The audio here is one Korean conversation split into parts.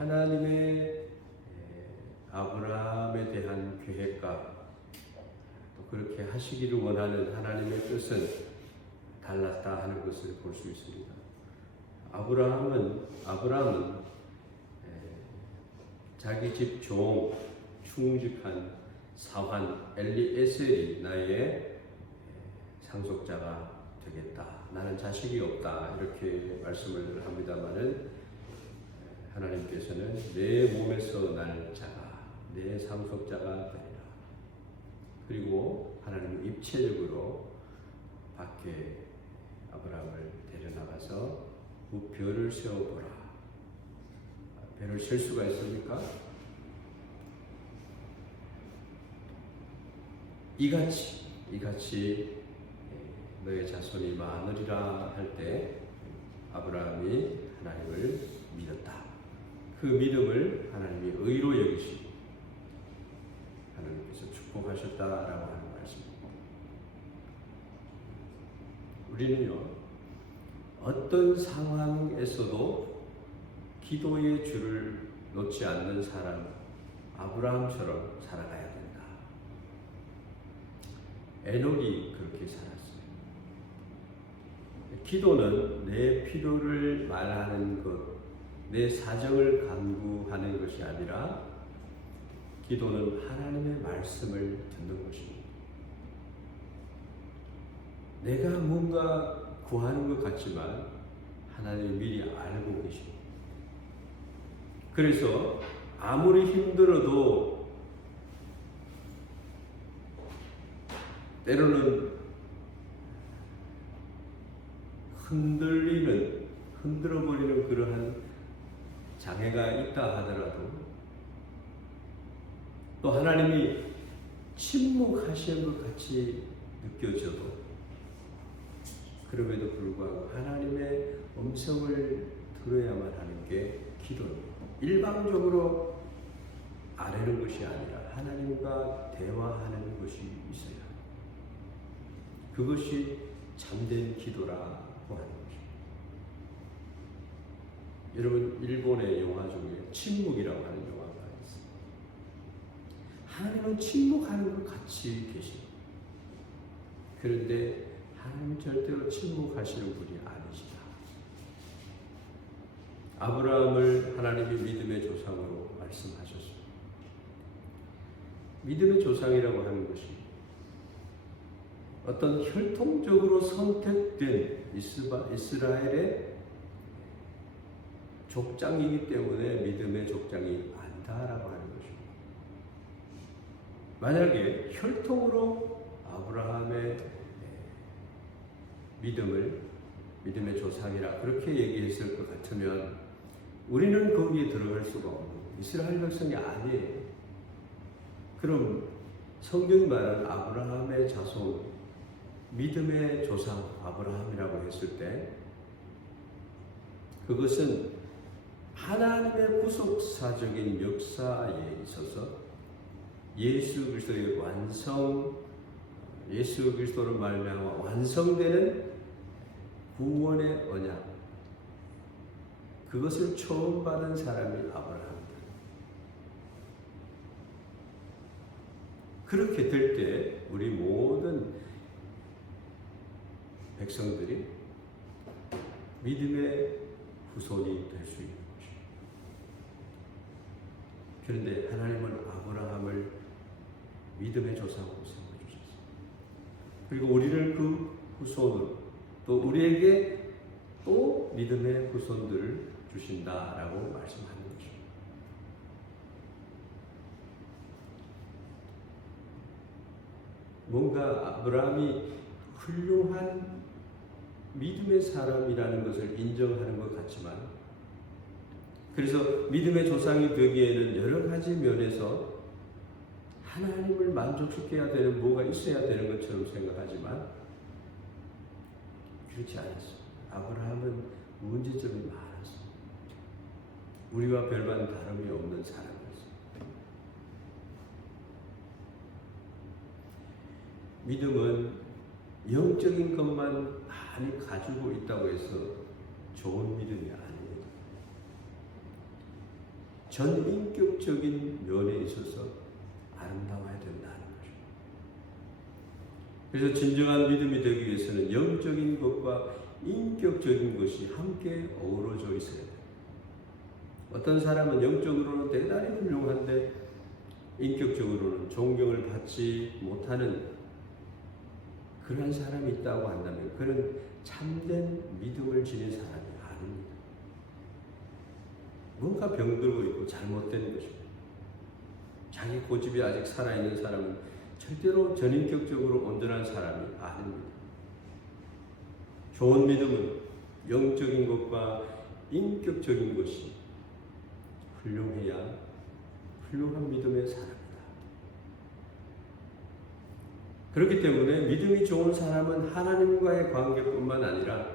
하나님의 아브라함에 대한 계획과 또 그렇게 하시기를 원하는 하나님의 뜻은 달랐다 하는 것을 볼 수 있습니다. 아브라함은 자기 집 종 충직한 사환 엘리에셀이 나의 상속자가 되겠다. 나는 자식이 없다. 이렇게 말씀을 합니다마는 하나님께서는 내 몸에서 날 자가 내 상속자가 되리라. 그리고 하나님은 입체적으로 밖에 아브라함을 데려나가서 그 별을 세워보라. 별을 셀 수가 있습니까? 이같이 너의 자손이 많으리라 할 때 아브라함이 하나님을 믿었다. 그 믿음을 하나님이 의로 여기시고 하나님께서 축복하셨다라고 하는 말씀입니다. 우리는요, 어떤 상황에서도 기도의 줄을 놓지 않는 사람 아브라함처럼 살아가야 된다. 에녹이 그렇게 살았어요. 기도는 내 필요를 말하는 것, 내 사정을 간구하는 것이 아니라 기도는 하나님의 말씀을 듣는 것입니다. 내가 뭔가 구하는 것 같지만 하나님이 미리 알고 계십니다. 그래서 아무리 힘들어도 때로는 흔들어버리는 그러한 장애가 있다 하더라도 또 하나님이 침묵하시는 것 같이 느껴져도 그럼에도 불구하고 하나님의 음성을 들어야만 하는 게 기도입니다. 일방적으로 아뢰는 것이 아니라 하나님과 대화하는 것이 있어야 합니다. 그것이 참된 기도라고 하는 것입니다. 여러분, 일본의 영화 중에 침묵이라고 하는 영화가 있습니다. 하나님은 침묵하는 것 같이 계십니다. 그런데 하나님은 절대로 침묵하시는 분이 아니시다. 아브라함을 하나님이 믿음의 조상으로 말씀하셨습니다. 믿음의 조상이라고 하는 것이 어떤 혈통적으로 선택된 이스라엘의 족장이기 때문에 믿음의 족장이 아니다라고 하는 것입니다. 만약에 혈통으로 아브라함의 믿음의 조상이라 그렇게 얘기했을 것 같으면 우리는 거기에 들어갈 수가 없는 이스라엘 백성이 아니에요. 그럼 성경이 말하는 아브라함의 자손, 믿음의 조상 아브라함이라고 했을 때 그것은 하나님의 구속사적인 역사에 있어서 예수 그리스도를 말미암아 완성되는 구원의 언약, 그것을 처음 받은 사람이 아브라함입니다. 그렇게 될 때 우리 모든 백성들이 믿음의 후손이 될 수 있는 것입니다. 그런데 하나님은 아브라함을 믿음의 조상으로 세워주셨습니다. 그리고 우리를 그 후손으로 또 우리에게 또 믿음의 후손들을 주신다라고 말씀하는 것입니다. 뭔가 아브라함이 훌륭한 믿음의 사람이라는 것을 인정하는 것 같지만 그래서 믿음의 조상이 되기에는 여러 가지 면에서 하나님을 만족시켜야 되는 뭐가 있어야 되는 것처럼 생각하지만 그렇지 않았습니다. 아브라함은 문제점이 많았습니다. 우리와 별반 다름이 없는 사람이었습니다. 믿음은 영적인 것만 많이 가지고 있다고 해서 좋은 믿음이 아닙니다. 전인격적인 면에 있어서 아름다워야 된다는 거죠. 그래서 진정한 믿음이 되기 위해서는 영적인 것과 인격적인 것이 함께 어우러져 있어야 돼요. 어떤 사람은 영적으로는 대단히 훌륭한데 인격적으로는 존경을 받지 못하는 그런 사람이 있다고 한다면 그는 참된 믿음을 지닌 사람이 아닙니다. 뭔가 병들고 있고 잘못된 것입니다. 자기 고집이 아직 살아있는 사람은 절대로 전인격적으로 온전한 사람이 아닙니다. 좋은 믿음은 영적인 것과 인격적인 것이 훌륭해야 훌륭한 믿음의 사람이다. 그렇기 때문에 믿음이 좋은 사람은 하나님과의 관계뿐만 아니라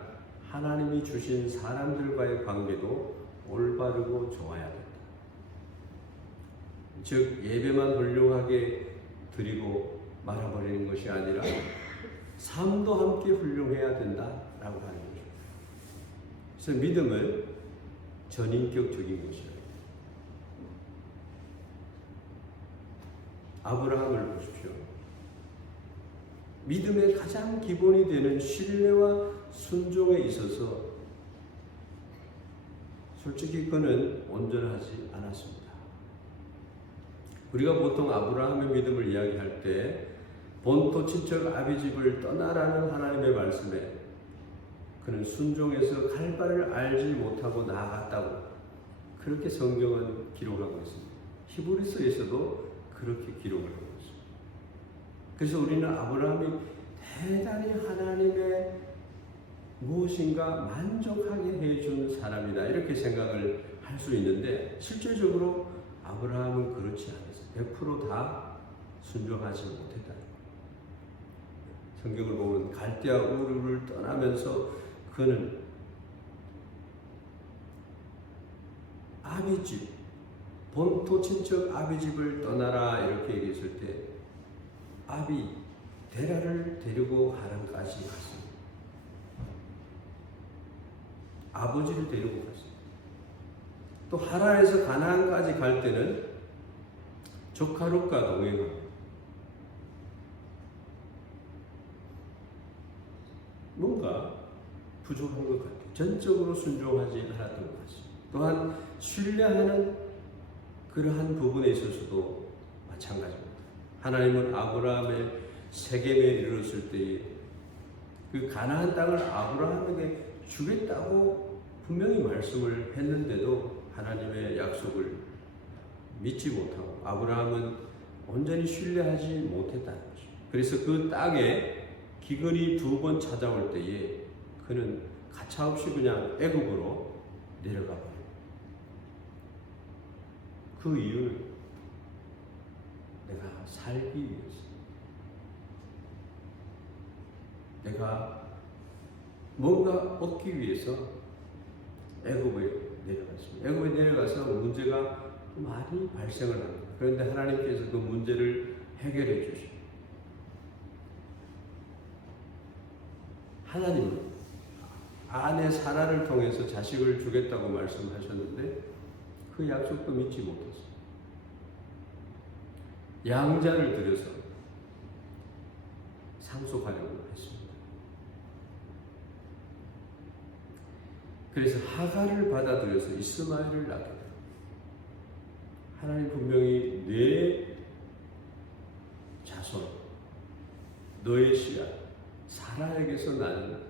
하나님이 주신 사람들과의 관계도 올바르고 좋아야 된다. 즉 예배만 훌륭하게 드리고 말아버리는 것이 아니라 삶도 함께 훌륭해야 된다라고 하는 거죠. 그래서 믿음은 전인격적인 것이에요. 아브라함을 보십시오. 믿음의 가장 기본이 되는 신뢰와 순종에 있어서 솔직히 그는 온전하지 않았습니다. 우리가 보통 아브라함의 믿음을 이야기할 때 본토 친척 아비집을 떠나라는 하나님의 말씀에 그는 순종해서 갈 바를 알지 못하고 나아갔다고 그렇게 성경은 기록하고 있습니다. 히브리서에서도 그렇게 기록을 하고 있습니다. 그래서 우리는 아브라함이 대단히 하나님의 무엇인가 만족하게 해준 사람이다 이렇게 생각을 할 수 있는데 실질적으로 아브라함은 그렇지 않았어요. 100% 다 순종하지 못했다. 성경을 보면 갈대아 우르를 떠나면서 그는 아비집 본토 친척 아비집을 떠나라 이렇게 얘기했을 때 아비 데라를 데리고 하란까지 갔습니다. 아버지를 데리고 갔습니다. 또 하란에서 가나안까지 갈 때는 조카 롯과 동행합니다. 뭔가 부족한 것 같아요. 전적으로 순종하지 않았던 것 같습니다. 또한 신뢰하는 그러한 부분에 있어서도 마찬가지입니다. 하나님은 아브라함의 세겜에 이르렀을 때에 그 가나안 땅을 아브라함에게 주겠다고 분명히 말씀을 했는데도 하나님의 약속을 믿지 못하고 아브라함은 온전히 신뢰하지 못했다는 것입니다. 그래서 그 땅에 기근이 2번 찾아올 때에 그는 가차없이 그냥 애굽으로 내려가 버려요. 그 이유는 내가 살기 위해서, 내가 뭔가 얻기 위해서 애굽에 내려갔습니다. 애굽에 내려가서 문제가 많이 발생을 합니다. 그런데 하나님께서 그 문제를 해결해 주십니다. 하나님은 아내 사라를 통해서 자식을 주겠다고 말씀하셨는데 그 약속도 믿지 못했어요. 양자를 들여서 상속하려고 했습니다. 그래서 하갈을 받아들여서 이스마엘을 낳게 됩니다. 하나님 분명히 내 자손, 너의 씨앗, 사라에게서 나는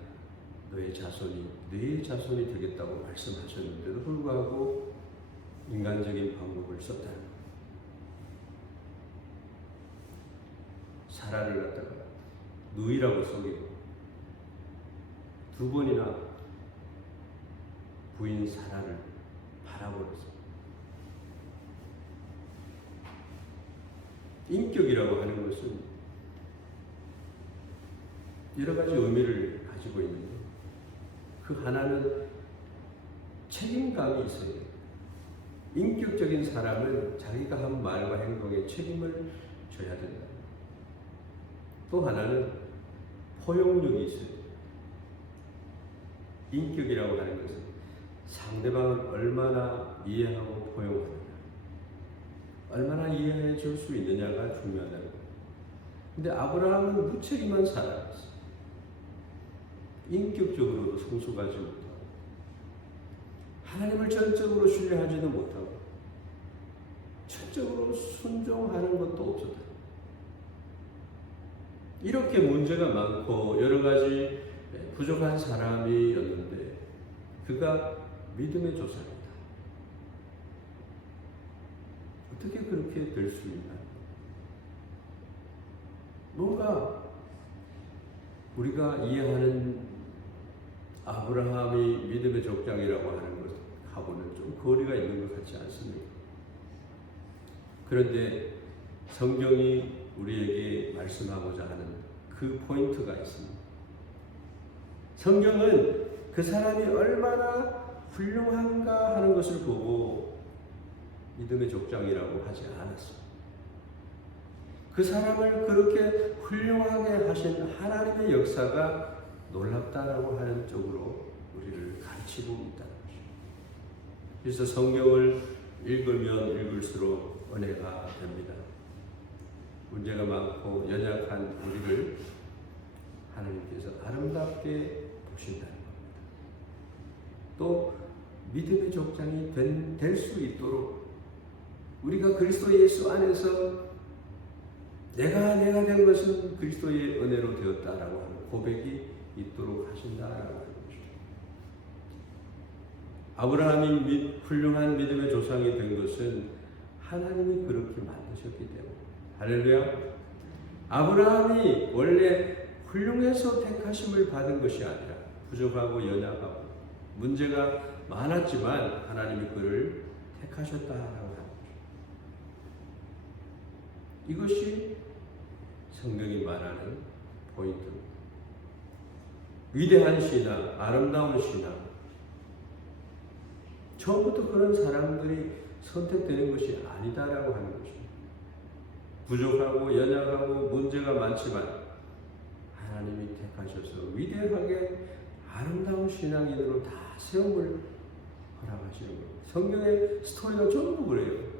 너의 자손이 내 자손이 되겠다고 말씀하셨는데도 불구하고 인간적인 방법을 썼다는 거예요. 사라를 갖다가 누이라고 속이고 2번이나 부인 사라를 바라보면서 인격이라고 하는 것은 여러 가지 의미를 가지고 있는데 그 하나는 책임감이 있어야 돼요. 인격적인 사람은 자기가 한 말과 행동에 책임을 져야 된다. 또 하나는 포용력이 있어야 돼요. 인격이라고 하는 것은 상대방을 얼마나 이해하고 포용하느냐. 얼마나 이해해 줄 수 있느냐가 중요하다는 거예요. 근데 아브라함은 무책임한 사람이었어요. 인격적으로도 성숙하지 못하고 하나님을 전적으로 신뢰하지도 못하고 전적으로 순종하는 것도 없었다. 이렇게 문제가 많고 여러 가지 부족한 사람이었는데 그가 믿음의 조상이다. 어떻게 그렇게 될 수 있나? 뭔가 우리가 이해하는 아브라함이 믿음의 족장이라고 하는 것하고는 좀 거리가 있는 것 같지 않습니까? 그런데 성경이 우리에게 말씀하고자 하는 그 포인트가 있습니다. 성경은 그 사람이 얼마나 훌륭한가 하는 것을 보고 믿음의 족장이라고 하지 않았습니다. 그 사람을 그렇게 훌륭하게 하신 하나님의 역사가 놀랍다라고 하는 쪽으로 우리를 가르치고 있다는 것입니다. 그래서 성경을 읽으면 읽을수록 은혜가 됩니다. 문제가 많고 연약한 우리를 하나님께서 아름답게 보신다는 겁니다. 또 믿음의 족장이 될 수 있도록 우리가 그리스도 예수 안에서 내가 된 것은 그리스도의 은혜로 되었다라고 하는 고백이 있도록 하신다라고 하는 것이죠. 아브라함이 훌륭한 믿음의 조상이 된 것은 하나님이 그렇게 만드셨기 때문에. 할렐루야. 아브라함이 원래 훌륭해서 택하심을 받은 것이 아니라 부족하고 연약하고 문제가 많았지만 하나님이 그를 택하셨다라고 하는 것이죠. 이것이 성경이 말하는 포인트입니다. 위대한 신앙, 아름다운 신앙. 처음부터 그런 사람들이 선택되는 것이 아니다라고 하는 것입니다. 부족하고 연약하고 문제가 많지만 하나님이 택하셔서 위대하게 아름다운 신앙인으로 다 세움을 허락하시는 거예요. 성경의 스토리가 전부 그래요.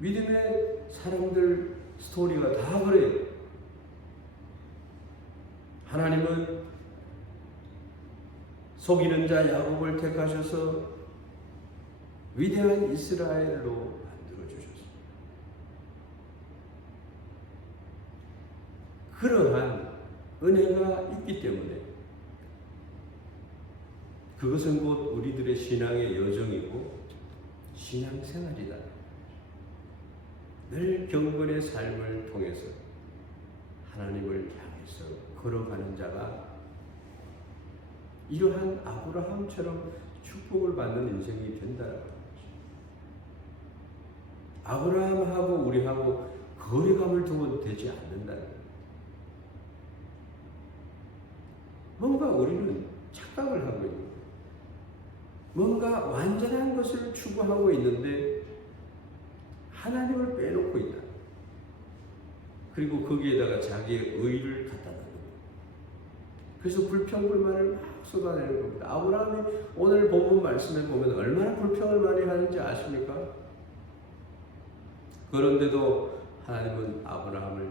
믿음의 사람들 스토리가 다 그래요. 하나님은 속이는 자 야곱을 택하셔서 위대한 이스라엘로 만들어 주셨습니다. 그러한 은혜가 있기 때문에 그것은 곧 우리들의 신앙의 여정이고 신앙생활이다. 늘 경건의 삶을 통해서 하나님을 향해서 걸어가는 자가 이러한 아브라함처럼 축복을 받는 인생이 된다는 거죠. 아브라함하고 우리하고 거리감을 두면 되지 않는다는 거예요. 뭔가 우리는 착각을 하고 있는 거예요. 뭔가 완전한 것을 추구하고 있는데 하나님을 빼놓고 있다. 그리고 거기에다가 자기의 의를 갖다 놔요. 그래서 불평불만을 막 쏟아내는 겁니다. 아브라함이 오늘 본문 말씀에 보면 얼마나 불평을 많이 하는지 아십니까? 그런데도 하나님은 아브라함을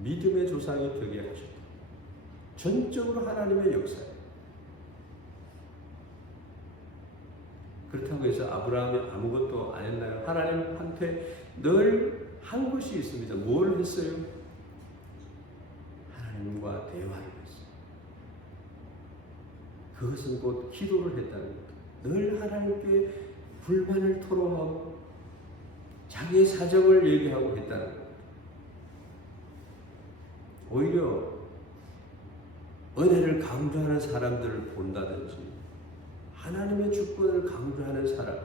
믿음의 조상이 되게 하셨다. 전적으로 하나님의 역사예요. 그렇다고 해서 아브라함이 아무것도 안 했나요? 하나님한테 늘 한 것이 있습니다. 뭘 했어요? 하나님과 대화를 했어요. 그것은 곧 기도를 했다는 것. 늘 하나님께 불만을 토로하고 자기의 사정을 얘기하고 했다는 것. 오히려 은혜를 강조하는 사람들을 본다든지 하나님의 주권을 강조하는 사람,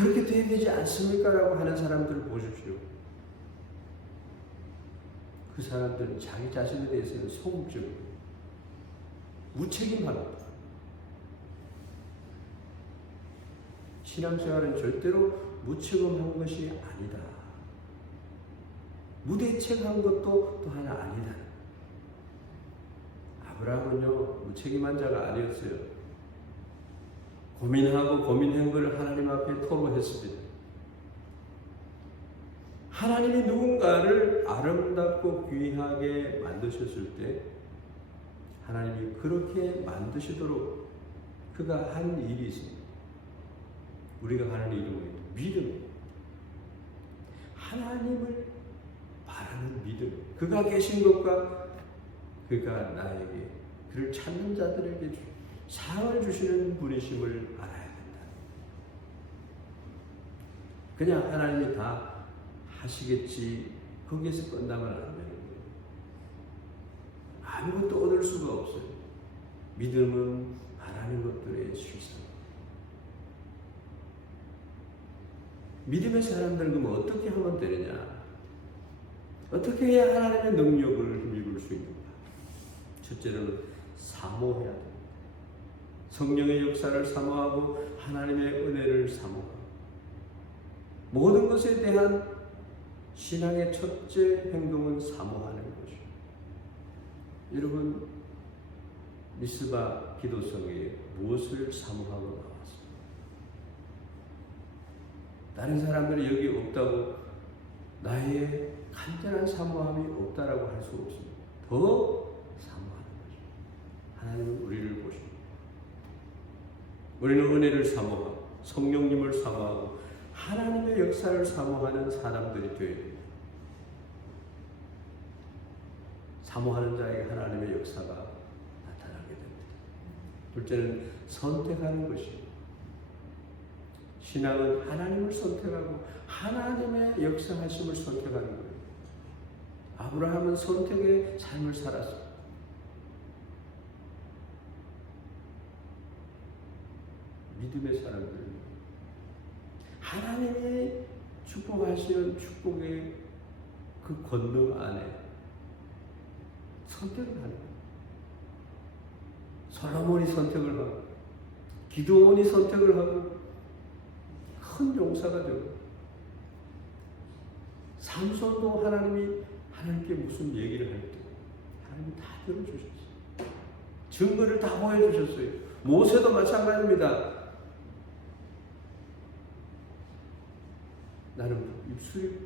그렇게 돼야 되지 않습니까? 라고 하는 사람들을 보십시오. 그 사람들은 자기 자신에 대해서는 소극적이고 무책임합니다. 신앙생활은 절대로 무책임한 것이 아니다. 무대책한 것도 또 하나 아니다. 아브라함은요, 무책임한 자가 아니었어요. 고민하고 고민한 걸 하나님 앞에 토로했습니다. 하나님이 누군가를 아름답고 귀하게 만드셨을 때 하나님이 그렇게 만드시도록 그가 한 일이 있습니다. 우리가 하는 이름은 믿음. 하나님을 바라는 믿음. 그가 계신 것과 그가 나에게 그를 찾는 자들에게 상을 주시는 분이심을 알아야 된다. 그냥 하나님이 다 하시겠지 거기에서 끝나면 안 되는 거예요. 아무것도 얻을 수가 없어요. 믿음은 바라는 것들의 실상. 믿음의 사람들은 그럼 어떻게 하면 되느냐? 어떻게 해야 하나님의 능력을 힘입을 수 있는가? 첫째로는 사모해야 됩니다. 성령의 역사를 사모하고 하나님의 은혜를 사모하고 모든 것에 대한 신앙의 첫째 행동은 사모하는 것이에요. 여러분 미스바 기도성에 무엇을 사모하고 나왔습니까? 다른 사람들이 여기 없다고 나의 간절한 사모함이 없다라고 할 수 없습니다. 더 사모하는 거죠. 하나님은 우리를 보십니다. 우리는 은혜를 사모하고 성령님을 사모하고 하나님의 역사를 사모하는 사람들이 되어야 됩니다. 사모하는 자에게 하나님의 역사가 나타나게 됩니다. 둘째는 선택하는 것입니다. 신앙은 하나님을 선택하고 하나님의 역사하심을 선택하는 거예요. 아브라함은 선택의 삶을 살았습니다. 믿음의 사람들, 하나님이 축복하시는 축복의 그 권능 안에 선택을 하는 거예요. 솔로몬이 선택을 하고 기드온이 선택을 하고 큰 용사가 되고 삼손도 하나님께 무슨 얘기를 할 때 하나님이 다 들어주셨어요. 증거를 다 보여주셨어요. 모세도 마찬가지입니다. 나는 입술이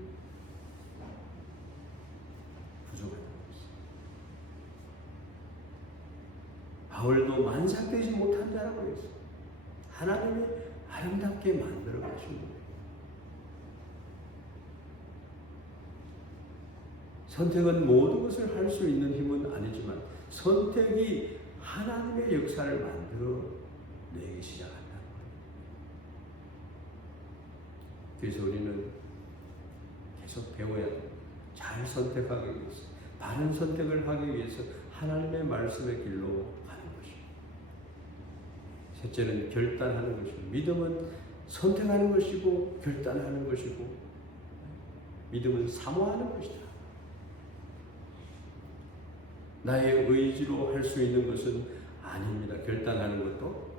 부족하다고 했어요. 바울도 만삭되지 못한 자라고 했어요. 하나님이 아름답게 만들어 가신 거예요. 선택은 모든 것을 할 수 있는 힘은 아니지만 선택이 하나님의 역사를 만들어 내기 시작한다는 거예요. 그래서 우리는 계속 배워야 돼요. 잘 선택하기 위해서, 바른 선택을 하기 위해서 하나님의 말씀의 길로 가는 것입니다. 셋째는 결단하는 것입니다. 믿음은 선택하는 것이고 결단하는 것이고 믿음은 사모하는 것이다. 나의 의지로 할 수 있는 것은 아닙니다. 결단하는 것도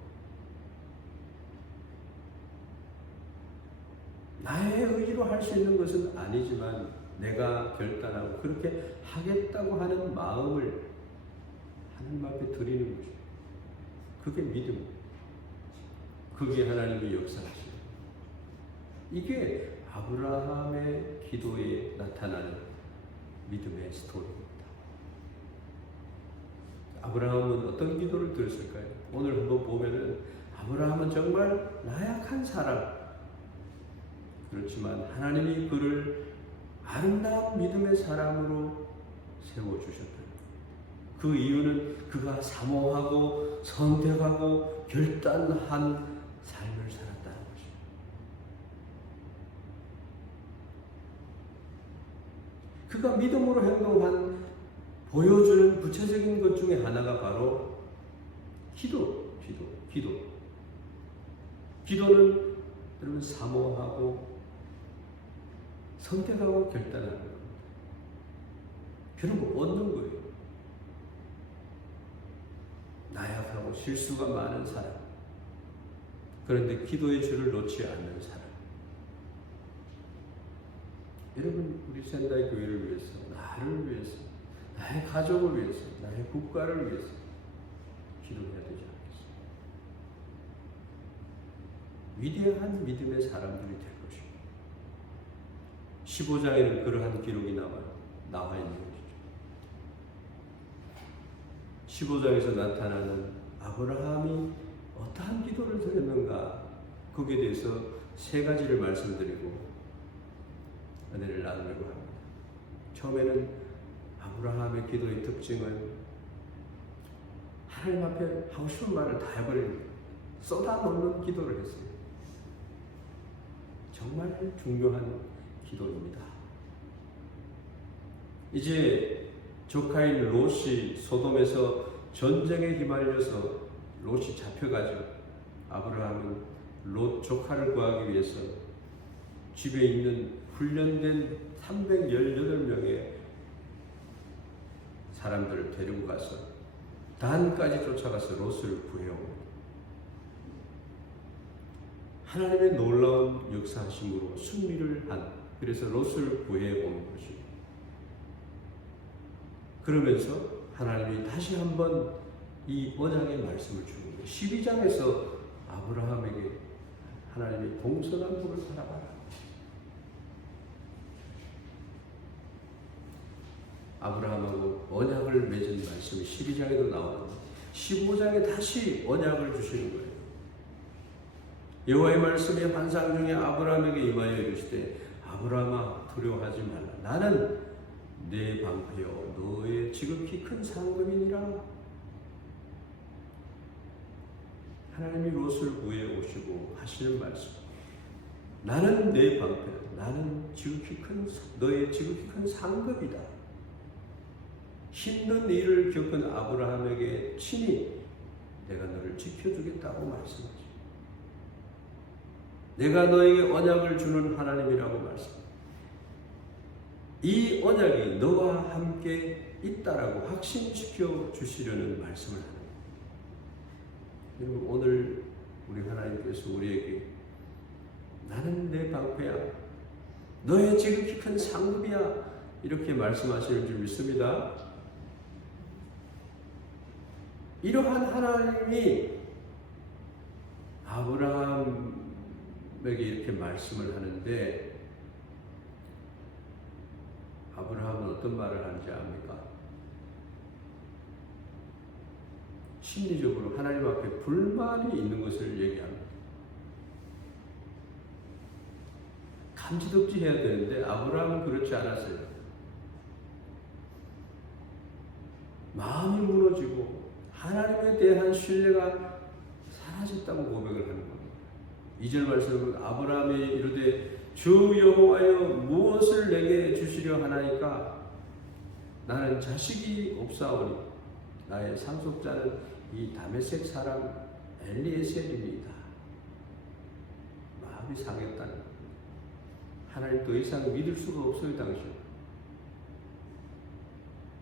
나의 의지로 할 수 있는 것은 아니지만 내가 결단하고 그렇게 하겠다고 하는 마음을 하나님 앞에 드리는 것입니다. 그게 믿음. 그게 하나님의 역사하시죠. 이게 아브라함의 기도에 나타나는 믿음의 스토리입니다. 아브라함은 어떤 기도를 드렸을까요? 오늘 한번 보면은 아브라함은 정말 나약한 사람. 그렇지만 하나님이 그를 아름다운 믿음의 사람으로 세워주셨다. 그 이유는 그가 사모하고 선택하고 결단한 삶을 살았다는 것입니다. 그가 믿음으로 행동한 보여주는 구체적인 것 중에 하나가 바로 기도는 여러분 사모하고 선택하고 결단하는 겁니다. 그런 거 얻는 거예요. 나약하고 실수가 많은 사람. 그런데 기도의 줄을 놓지 않는 사람. 여러분 우리仙台 교회를 위해서, 나를 위해서, 나의 가족을 위해서, 나의 국가를 위해서 기도해야 되지 않겠습니까? 위대한 믿음의 사람들이 될 것입니다. 15장에는 그러한 기록이 나와 있는 것이죠. 15장에서 나타나는 아브라함이 어떠한 기도를 드렸는가, 거기에 대해서 세 가지를 말씀드리고 은혜를 나누려고 합니다. 처음에는 아브라함의 기도의 특징은 하나님 앞에 하고 싶은 말을 다 해버리는, 쏟아놓는 기도를 했어요. 정말 중요한 기도입니다. 이제 조카인 롯이 소돔에서 전쟁에 휘말려서 롯이 잡혀가죠. 아브라함은 롯 조카를 구하기 위해서 집에 있는 훈련된 318명의 사람들을 데리고 가서 단까지 쫓아가서 롯을 구해옵니다. 하나님의 놀라운 역사하심으로 승리를 한, 그래서 롯을 구해온 것입니다. 그러면서 하나님이 다시 한번 이 언약의 말씀을 주는 거예요. 12장에서 아브라함에게 하나님이 동서남 북을 살아가라. 아브라함하고 언약을 맺은 말씀이 12장에도 나오는데 15장에 다시 언약을 주시는 거예요. 여호와의 말씀이 환상 중에 아브라함에게 임하여 이르시되 아브라함아 두려워하지 말라. 나는 내 방패요 너의 지극히 큰 상급이니라. 하나님이 롯을 구해 오시고 하시는 말씀. 나는 내 방패, 나는 너의 지극히 큰 상급이다. 힘든 일을 겪은 아브라함에게 친히 내가 너를 지켜주겠다고 말씀하죠. 내가 너에게 언약을 주는 하나님이라고 말씀합니다. 이 언약이 너와 함께 있다라고 확신시켜 주시려는 말씀을 합니다. 여러분, 오늘 우리 하나님께서 우리에게 나는 내 방패야, 너의 지극히 큰 상급이야, 이렇게 말씀하시는 줄 믿습니다. 이러한 하나님이 아브라함에게 이렇게 말씀을 하는데, 아브라함은 어떤 말을 하는지 압니까? 심리적으로 하나님 앞에 불만이 있는 것을 얘기합니다. 감지덕지 해야 되는데 아브라함은 그렇지 않았어요. 마음이 무너지고 하나님에 대한 신뢰가 사라졌다고 고백을 하는 겁니다. 2절 말씀은 아브라함이 이르되 주 여호와여 무엇을 내게 주시려 하나이까? 나는 자식이 없사오니 나의 상속자는 이 다메섹 사람 엘리에셀입니다. 마음이 상했다는 겁니다. 하나님 더 이상 믿을 수가 없어요. 당신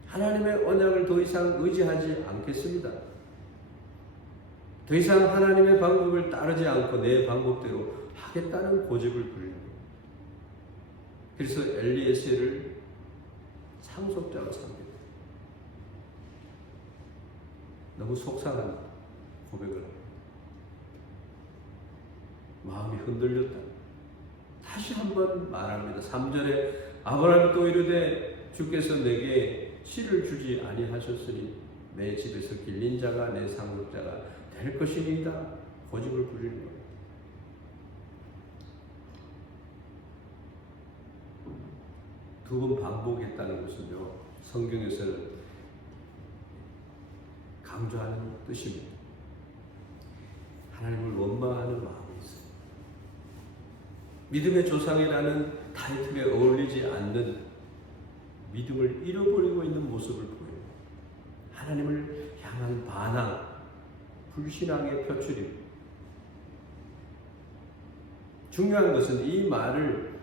하나님의 언약을 더 이상 의지하지 않겠습니다. 더 이상 하나님의 방법을 따르지 않고 내 방법대로 하겠다는 고집을 부리는 거예요. 그래서 엘리에셀을 상속자로 삼게 돼요. 너무 속상한 고백을 합니다. 마음이 흔들렸다. 다시 한번 말합니다. 3절에 아브라함이 또 이르되 주께서 내게 씨를 주지 아니하셨으니 내 집에서 길린 자가 내 상속자가 될 것이니이다. 고집을 부리는 거예요. 두 번 반복했다는 것은요, 성경에서는 강조하는 뜻입니다. 하나님을 원망하는 마음이 있어요. 믿음의 조상이라는 타이틀에 어울리지 않는 믿음을 잃어버리고 있는 모습을 보여요. 하나님을 향한 반항, 불신앙의 표출입니다. 중요한 것은 이 말을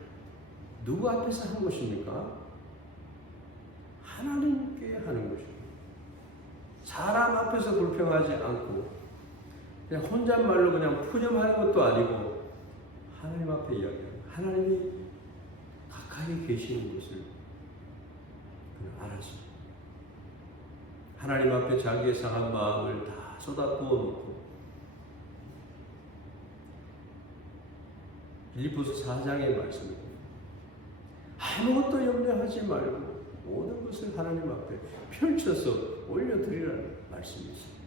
누구 앞에서 한 것입니까? 하나님께 하는 것입니다. 사람 앞에서 불평하지 않고 그냥 혼잣말로 그냥 푸념하는 것도 아니고 하나님 앞에 이야기합니다. 하나님이 가까이 계시는 것을 그는 알았습니다. 하나님 앞에 자기의 상한 마음을 다 쏟아부어 놓고 빌립보서 4장의 말씀입니다. 아무것도 염려하지 말고 모든 것을 하나님 앞에 펼쳐서 올려드리라는 말씀이 있습니다.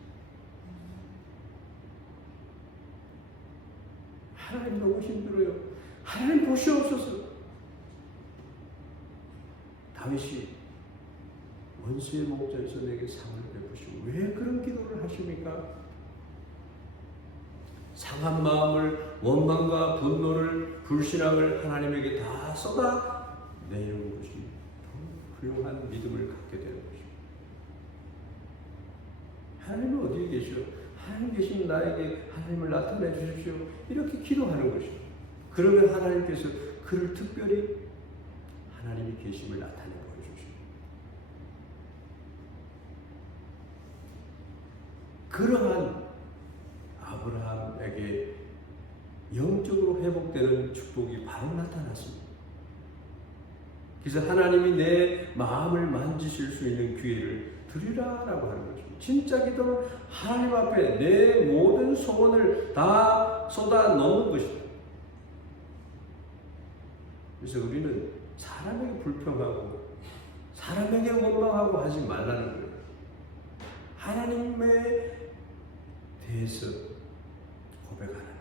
하나님 너무 힘들어요. 하나님 보시옵소서. 다윗이 원수의 목전에서 내게 상을 베푸시고 왜 그런 기도를 하십니까? 상한 마음을, 원망과 분노를, 불신앙을 하나님에게 다 쏟아 내는 것이 더 훌륭한 믿음을 갖게 되는 것입니다. 하나님은 어디에 계시오? 하나님 계시면 나에게 하나님을 나타내 주십시오. 이렇게 기도하는 것입니다. 그러면 하나님께서 그를 특별히 하나님이 계심을 나타내 보여주십니다. 그러한 아브라함에게 영적으로 회복되는 축복이 바로 나타났습니다. 그래서 하나님이 내 마음을 만지실 수 있는 기회를 드리라라고 하는 것입니다. 진짜 기도는 하나님 앞에 내 모든 소원을 다 쏟아 넣는 것입니다. 그래서 우리는 사람에게 불평하고 사람에게 원망하고 하지 말라는 거예요. 하나님에 대해서 고백하라.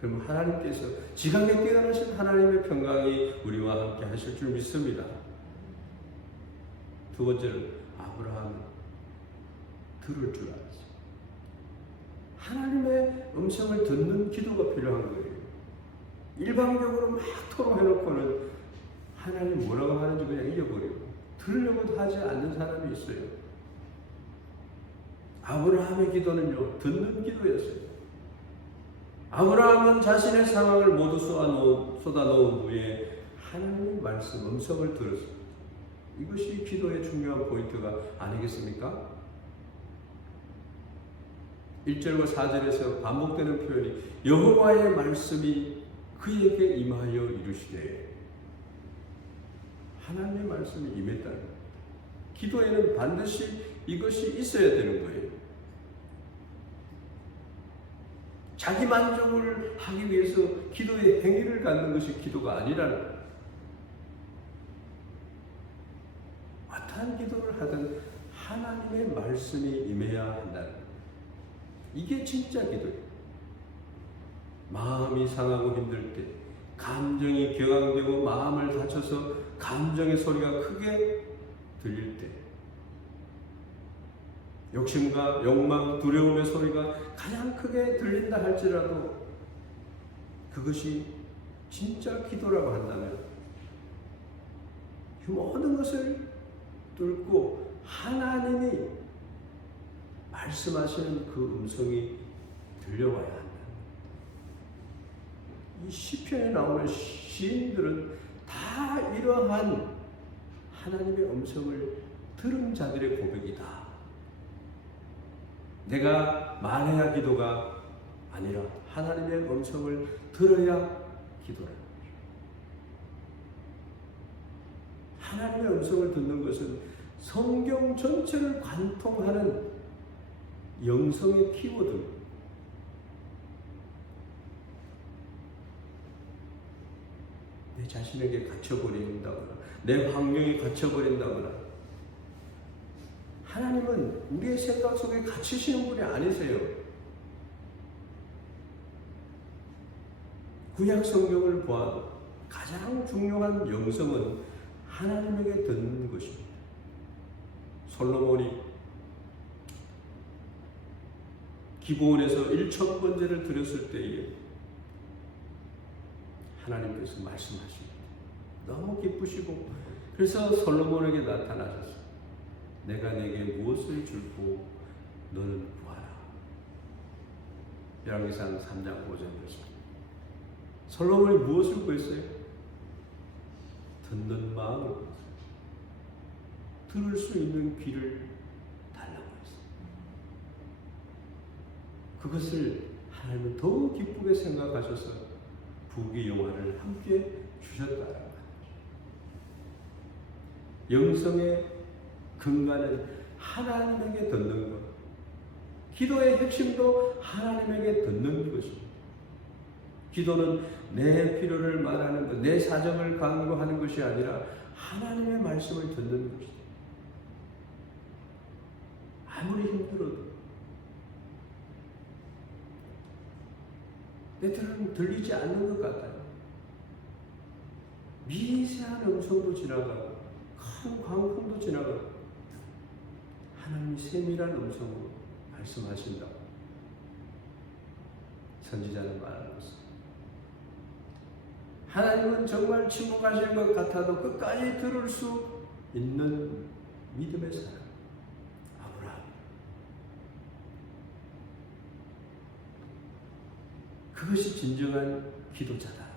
그럼 하나님께서 지강에 뛰어나신 하나님의 평강이 우리와 함께 하실 줄 믿습니다. 두 번째는 아브라함은 들을 줄 알았어요. 하나님의 음성을 듣는 기도가 필요한 거예요. 일방적으로 막 토로해놓고는 하나님 뭐라고 하는지 그냥 잊어버리고 들으려고 하지 않는 사람이 있어요. 아브라함의 기도는요, 듣는 기도였어요. 아브라함은 자신의 상황을 모두 쏟아놓은 후에 하나님의 말씀, 음성을 들었습니다. 이것이 기도의 중요한 포인트가 아니겠습니까? 1절과 4절에서 반복되는 표현이 여호와의 말씀이 그에게 임하여 이르시되, 하나님의 말씀이 임했다는 거예요. 기도에는 반드시 이것이 있어야 되는 거예요. 자기 만족을 하기 위해서 기도의 행위를 갖는 것이 기도가 아니라는 거예요. 어떠한 기도를 하든 하나님의 말씀이 임해야 한다는 거예요. 이게 진짜 기도예요. 마음이 상하고 힘들 때, 감정이 격앙되고 마음을 다쳐서 감정의 소리가 크게 들릴 때, 욕심과 욕망, 두려움의 소리가 가장 크게 들린다 할지라도 그것이 진짜 기도라고 한다면 이 모든 것을 뚫고 하나님이 말씀하시는 그 음성이 들려와야 한다. 이 시편에 나오는 시인들은 다 이러한 하나님의 음성을 들은 자들의 고백이다. 내가 말해야 기도가 아니라 하나님의 음성을 들어야 기도라. 하나님의 음성을 듣는 것은 성경 전체를 관통하는 영성의 키워드입니다. 내 자신에게 갇혀버린다거나 내 환경에 갇혀버린다거나, 하나님은 우리의 생각 속에 갇히시는 분이 아니세요. 구약 성경을 보아도 가장 중요한 영성은 하나님에게 듣는 것입니다. 솔로몬이 기브온에서 1000번제를 드렸을 때에 하나님께서 말씀하십니다. 너무 기쁘시고, 그래서 솔로몬에게 나타나셨어요. 내가 내게 무엇을 줄고 너는 구하라. 열왕기상 3장 5절 말씀. 솔로몬이 무엇을 구했어요? 듣는 마음을 구했어요. 들을 수 있는 귀를 달라고 했어요. 그것을 하나님은 더욱 기쁘게 생각하셔서 부귀 영화를 함께 주셨다라고 하는 거죠. 영성의 근간은 하나님에게 듣는 것, 기도의 핵심도 하나님에게 듣는 것입니다. 기도는 내 필요를 말하는 것, 내 사정을 강구하는 것이 아니라 하나님의 말씀을 듣는 것이다. 아무리 힘들어도 내 들은 들리지 않는 것 같아요. 미세한 음성도 지나가고 큰 광풍도 지나가고 하나님이 세밀한 음성으로 말씀하신다고 선지자는 말하고 있습니다. 하나님은 정말 침묵하실 것 같아도 끝까지 들을 수 있는 믿음의 사람 아브라함. 그것이 진정한 기도자다.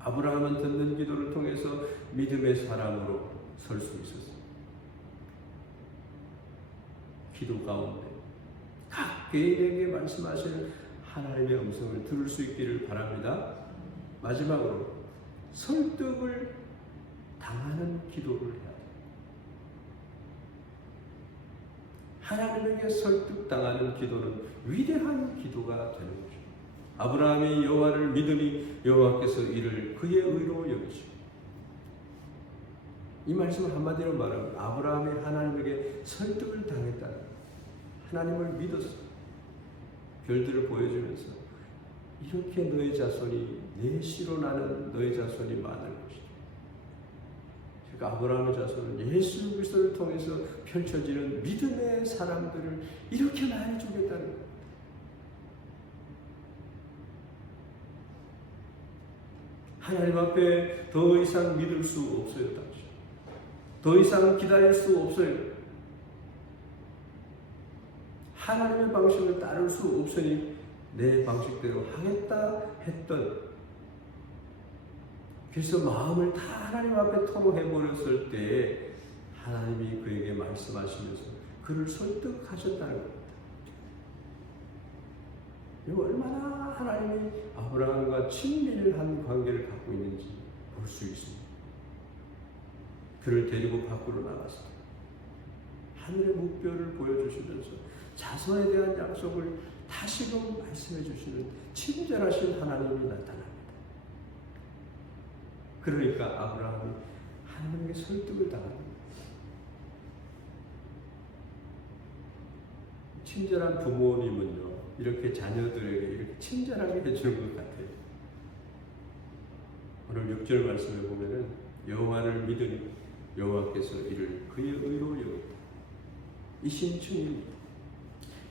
아브라함은 듣는 기도를 통해서 믿음의 사람으로 설 수 있었습니다. 기도 가운데 각 개인에게 말씀하시는 하나님의 음성을 들을 수 있기를 바랍니다. 마지막으로 설득을 당하는 기도를 해야 돼요. 하나님에게 설득당하는 기도는 위대한 기도가 되는 거죠. 아브라함이 여호와를 믿으니 여호와께서 이를 그의 의로 여기시고, 이 말씀을 한마디로 말하면 아브라함이 하나님에게 설득을 당했다는 거예요. 하나님을 믿었어. 별들을 보여주면서 이렇게 너의 자손이 내 씨로 나는 너의 자손이 많을 것이다. 그러니까 아브라함의 자손은 예수 그리스도를 통해서 펼쳐지는 믿음의 사람들을 이렇게 많이 주겠다는 거예요. 하나님 앞에 더 이상 믿을 수 없어요. 당신. 더 이상 기다릴 수 없어요. 하나님의 방식을 따를 수 없으니 내 방식대로 하겠다 했던, 그래서 마음을 다 하나님 앞에 토로해버렸을 때 하나님이 그에게 말씀하시면서 그를 설득하셨다는 겁니다. 이거 얼마나 하나님이 아브라함과 친밀한 관계를 갖고 있는지 볼 수 있습니다. 그를 데리고 밖으로 나갔습니다. 하늘의 목표를 보여주시면서 자손에 대한 약속을 다시금 말씀해 주시는 친절하신 하나님이 나타납니다. 그러니까 아브라함이 하나님에게 설득을 당합니다. 친절한 부모님은요, 이렇게 자녀들에게 이렇게 친절하게 해주는 것 같아요. 오늘 6절 말씀에 보면은 여호와를 믿으니 여호와께서 이를 그의 의로 여기다. 이 신춘입니다.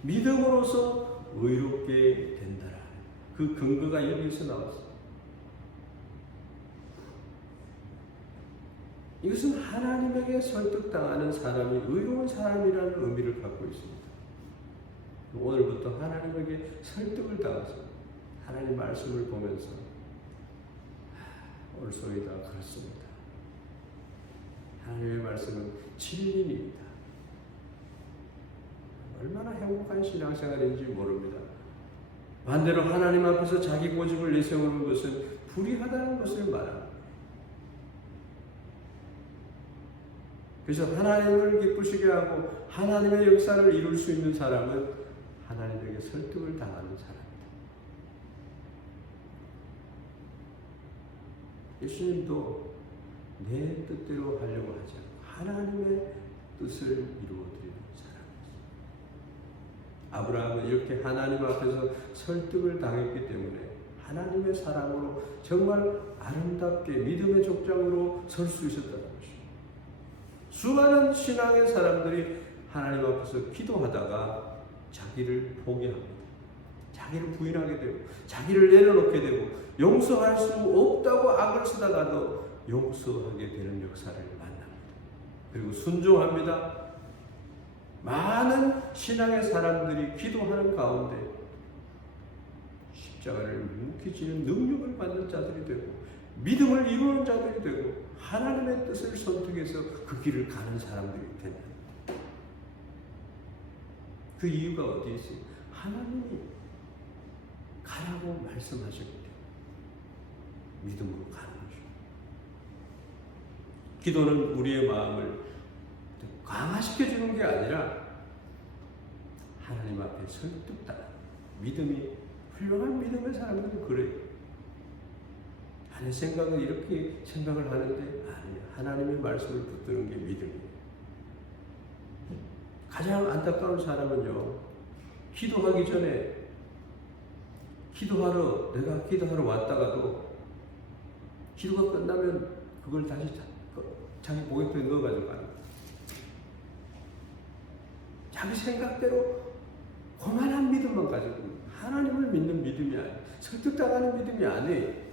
믿음으로서 의롭게 된다라. 그 근거가 여기서 나왔어요. 이것은 하나님에게 설득당하는 사람이 의로운 사람이라는 의미를 갖고 있습니다. 오늘부터 하나님에게 설득을 당해서 하나님 말씀을 보면서 옳소이다, 그렇습니다. 하나님의 말씀은 진리입니다. 얼마나 행복한 신앙생활인지 모릅니다. 반대로 하나님 앞에서 자기 고집을 내세우는 것은 불의하다는 것을 말합니다. 그래서 하나님을 기쁘시게 하고 하나님의 역사를 이룰 수 있는 사람은 하나님에게 설득을 당하는 사람입니다. 예수님도 내 뜻대로 하려고 하지 않고 하나님의 뜻을 이루어드리는 사람입니다. 아브라함은 이렇게 하나님 앞에서 설득을 당했기 때문에 하나님의 사람으로 정말 아름답게 믿음의 족장으로 설 수 있었다는 것입니다. 수많은 신앙의 사람들이 하나님 앞에서 기도하다가 자기를 포기합니다. 자기를 부인하게 되고 자기를 내려놓게 되고 용서할 수 없다고 악을 쓰다가도 용서하게 되는 역사를 만납니다. 그리고 순종합니다. 많은 신앙의 사람들이 기도하는 가운데 십자가를 묵묵히 지는 능력을 받는 자들이 되고 믿음을 이루는 자들이 되고 하나님의 뜻을 선택해서 그 길을 가는 사람들이 된다. 그 이유가 어디에 있어요? 하나님이 가라고 말씀하셨기 때문에 믿음으로 가는 거죠. 기도는 우리의 마음을 강화시켜주는 게 아니라 하나님 앞에 설득당하는 믿음이 훌륭한 믿음의 사람들은 그래요. 내 생각은 이렇게 생각을 하는데 아니에요. 하나님의 말씀을 붙드는 게 믿음이에요. 가장 안타까운 사람은요, 기도하기 전에 내가 기도하러 왔다가도 기도가 끝나면 그걸 다시 자기 포개표에 넣어가지고 가는 거예요. 자기 생각대로 고만한 믿음만 가지고 하나님을 믿는 믿음이 아니에요. 설득당하는 믿음이 아니에요.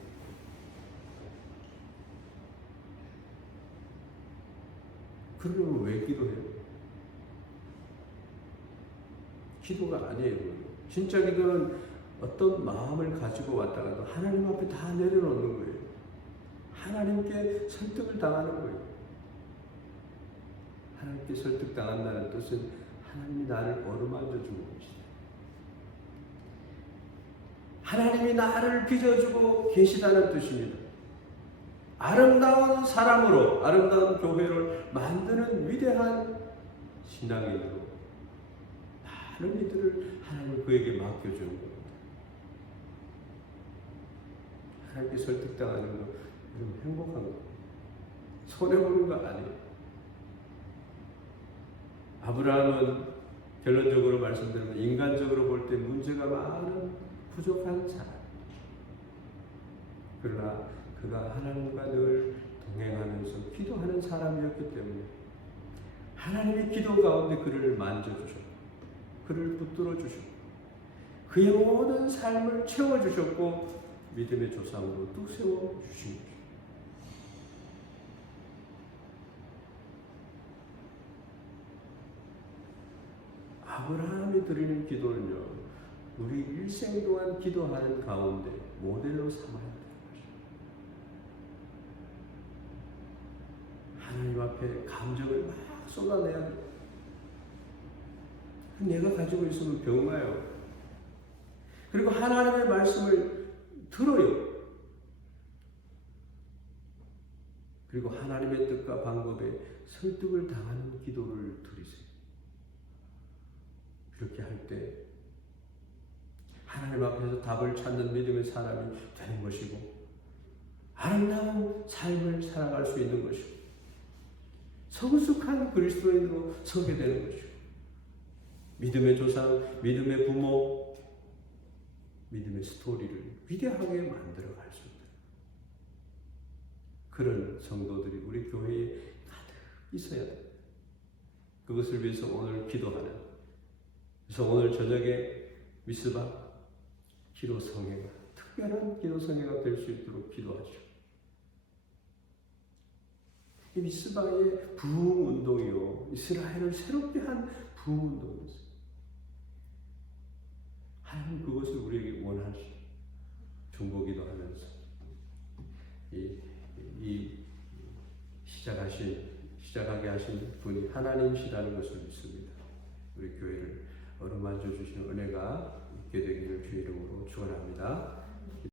그러려면 왜 기도해요? 기도가 아니에요. 진짜 기도는 어떤 마음을 가지고 왔다가도 하나님 앞에 다 내려놓는 거예요. 하나님께 설득을 당하는 거예요. 하나님께 설득당한다는 뜻은 하나님이 나를 어루만져 주고 계시다. 하나님이 나를 빚어주고 계시다는 뜻입니다. 아름다운 사람으로, 아름다운 교회를 만드는 위대한 신앙인으로 많은 이들을 하나님은 그에게 맡겨주는 겁니다. 하나님께 설득당하는 거 여러분 행복한 거, 손해보는 거 아니에요. 아브라함은 결론적으로 말씀드리면 인간적으로 볼 때 문제가 많은 부족한 사람. 그러나 그가 하나님과 늘 동행하면서 기도하는 사람이었기 때문에 하나님의 기도 가운데 그를 만져주셨고 그를 붙들어 주셨고 그의 모든 삶을 채워주셨고 믿음의 조상으로 뚝 세워주신 거죠. 아브라함이 드리는 기도는요, 우리 일생 동안 기도하는 가운데 모델로 삼아야 돼요. 하나님 앞에 감정을 막 쏟아내야 돼요. 내가 가지고 있으면 병나요. 그리고 하나님의 말씀을 들어요. 그리고 하나님의 뜻과 방법에 설득을 당하는 기도를 드리세요. 그렇게 할 때 하나님 앞에서 답을 찾는 믿음의 사람이 되는 것이고 아름다운 삶을 살아갈 수 있는 것이고 성숙한 그리스도인으로 서게 되는 것이고 믿음의 조상, 믿음의 부모, 믿음의 스토리를 위대하게 만들어갈 수 있다. 그런 성도들이 우리 교회에 가득 있어야 됩니다. 그것을 위해서 오늘 기도하는, 그래서 오늘 저녁에 미스바 기도 성회가 특별한 기도 성회가 될 수 있도록 기도하죠. 이 미스바의 부흥 운동이요, 이스라엘을 새롭게 한 부흥 운동이었어요. 하나님 그것을 우리에게 원하시 중보기도 하면서 시작하게 하신 분이 하나님이시라는 것을 믿습니다. 우리 교회를 어루만져 주시는 은혜가 있게 되기를 주의 이름으로 축원합니다.